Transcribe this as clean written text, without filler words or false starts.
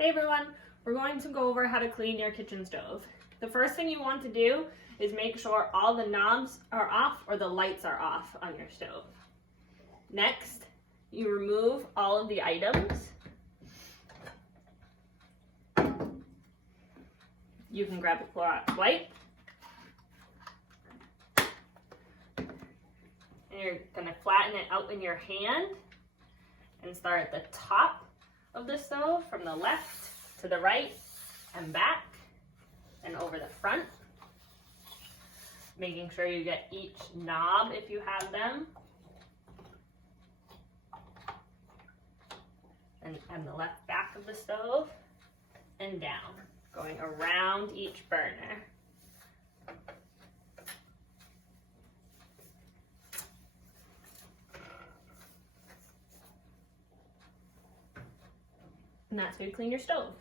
Hey everyone, we're going to go over how to clean your kitchen stove. The first thing you want to do is make sure all the knobs are off or the lights are off on your stove. Next, you remove all of the items. You can grab a Clorox wipe. And you're gonna flatten it out in your hand and start at the top of the stove from the left to the right and back and over the front. Making sure you get each knob if you have them. And on the left back of the stove and down, going around each burner. And that's how you clean your stove.